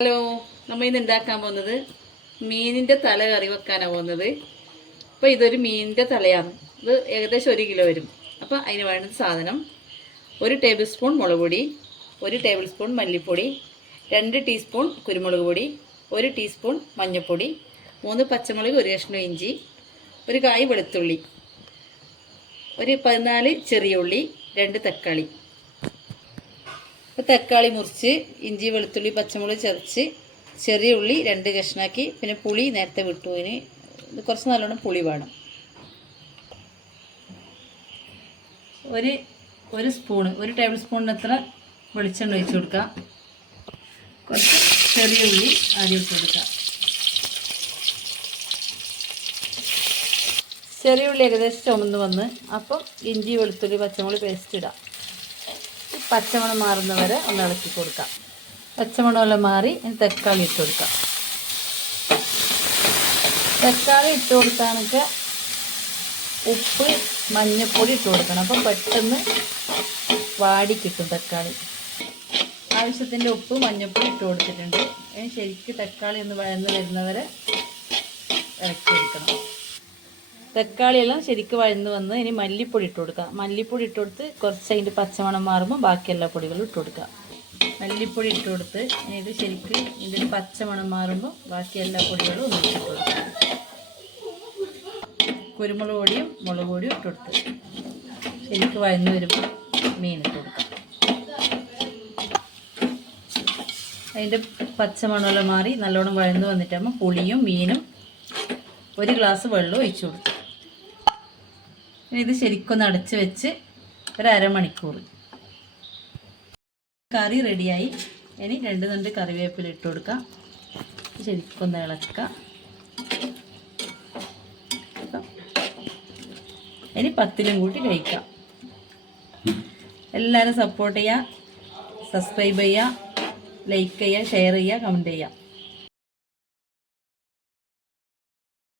Hello നമ്മൾ ഇന്ന് ഉണ്ടാക്കാൻ പോകുന്നത് മീനിന്റെ തല കറി വെക്കാനാണ് പോകുന്നത്. അപ്പോൾ ഇതൊരു മീനിന്റെ തലയാണ്. ഇത് ഏകദേശം ഒരു കിലോ വരും. അപ്പോൾ അതിന് വേണ്ട സാധനം ഒരു ടേബിൾ സ്പൂൺ മുളക് പൊടി ഒരു ടേബിൾ സ്പൂൺ മല്ലിപ്പൊടി രണ്ട് ടീസ്പൂൺ കുരുമുളക് പൊടി ഒരു ടീസ്പൂൺ മഞ്ഞൾപ്പൊടി മൂന്ന് പച്ചമുളക് ഒരു കഷ്ണം ഇഞ്ചി ഒരു കായ് വെളുത്തുള്ളി ഒരു പതിനാല് ചെറിയ ഉള്ളി രണ്ട് തക്കാളി. അപ്പോൾ തക്കാളി മുറിച്ച് ഇഞ്ചി വെളുത്തുള്ളി പച്ചമുളക് ചതച്ച് ചെറിയ ഉള്ളി രണ്ട് കഷ്ണാക്കി പിന്നെ പുളി നേരത്തെ വിട്ടു. അതിന് കുറച്ച് നല്ലോണം പുളി വേണം. ഒരു ഒരു സ്പൂണ് ഒരു ടേബിൾ സ്പൂണിന് അത്ര വെളിച്ചെണ്ണ ഒഴിച്ചു കൊടുക്കുക കുറച്ച് ചെറിയ ഉള്ളി ആദ്യം ഇട്ട് കൊടുക്കാം. ചെറിയ ഉള്ളി ഏകദേശം ചുമന്ന് വന്ന് അപ്പം ഇഞ്ചി വെളുത്തുള്ളി പച്ചമുളക് പേസ്റ്റ് ഇടാം. പച്ചമണം മാറുന്നവരെ ഒന്ന് ഇളക്കി കൊടുക്കാം. പച്ചമണമെല്ലാം മാറി തക്കാളി ഇട്ട് കൊടുക്കാം. തക്കാളി ഇട്ട് കൊടുക്കാനൊക്കെ ഉപ്പ് മഞ്ഞൾപ്പൊടി ഇട്ട് കൊടുക്കണം. അപ്പം പെട്ടെന്ന് വാടി കിട്ടും തക്കാളി. ആവശ്യത്തിന്റെ ഉപ്പ് മഞ്ഞൾപ്പൊടി ഇട്ട് കൊടുത്തിട്ടുണ്ട്. ശരിക്ക് തക്കാളി ഒന്ന് വഴന്ന് വരുന്നവരെ ഇളക്കി എടുക്കണം തക്കാളിയെല്ലാം ശരിക്ക് വഴന്ന് വന്ന് ഇനി മല്ലിപ്പൊടി ഇട്ട് കൊടുക്കുക മല്ലിപ്പൊടി ഇട്ട് കൊടുത്ത് കുറച്ച് അതിന്റെ പച്ചമണം മാറുമ്പോൾ ബാക്കി എല്ലാ പൊടികളും ഇട്ട് കൊടുക്കുക മല്ലിപ്പൊടി ഇട്ട് കൊടുത്ത് ഇത് ശരിക്ക് ഇതിന്റെ പച്ചമണം മാറുമ്പോൾ ബാക്കി എല്ലാ പൊടികളും ഒന്ന് ഇട്ട് കൊടുക്കുക കുരുമുളക് പൊടിയും മുളക് പൊടിയും ഇട്ട് കൊടുത്ത് ശരിക്ക് വഴന്ന് വരുമ്പോൾ മീൻ ഇട്ട് കൊടുക്കാം. അതിന്റെ പച്ചമണമെല്ലാം മാറി നല്ലോണം വഴന്ന് വന്നിട്ടാകുമ്പോൾ പുളിയും മീനും ഒരു ഗ്ലാസ് വെള്ളം ഒഴിച്ചു കൊടുത്തു ഇത് ശരിക്കൊന്ന് അടച്ച് വെച്ച് ഒരു അരമണിക്കൂർ കറി റെഡിയായി. ഇനി രണ്ട് രണ്ട് കറിവേപ്പില ഇട്ട് കൊടുക്കാം. ശരിക്കൊന്ന് ഇളക്കാം. ഇനി പത്തിലും കൂട്ടി കഴിക്കാം. എല്ലാവരും സപ്പോർട്ട് ചെയ്യുക സബ്സ്ക്രൈബ് ചെയ്യുക ലൈക്ക് ചെയ്യുക ഷെയർ ചെയ്യുക കമന്റ് ചെയ്യുക